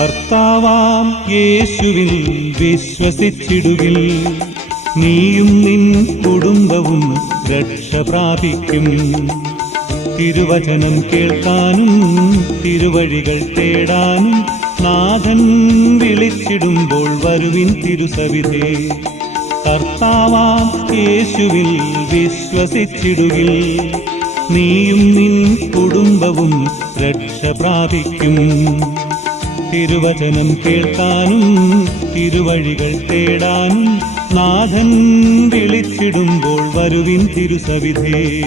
കർത്താവാം യേശുവിൽ വിശ്വസിച്ചിടുകിൽ നീയും നിൻ കുടുംബവും രക്ഷ പ്രാപിക്കും. തിരുവചനം കേൾക്കാനും തിരുവഴികൾ തേടാനും നാഥൻ വിളിച്ചിടുമ്പോൾ വരുവിൻ തിരുസവിധേ. കർത്താവാം യേശുവിൽ വിശ്വസിച്ചിടുകിൽ നീയും നിൻ കുടുംബവും രക്ഷ പ്രാപിക്കും. തിരുവചനം കേൾക്കാനും തിരുവഴികൾ തേടാനും നാഥൻ വിളിച്ചിടുമ്പോൾ വരുവിൻ തിരുസവിധേ.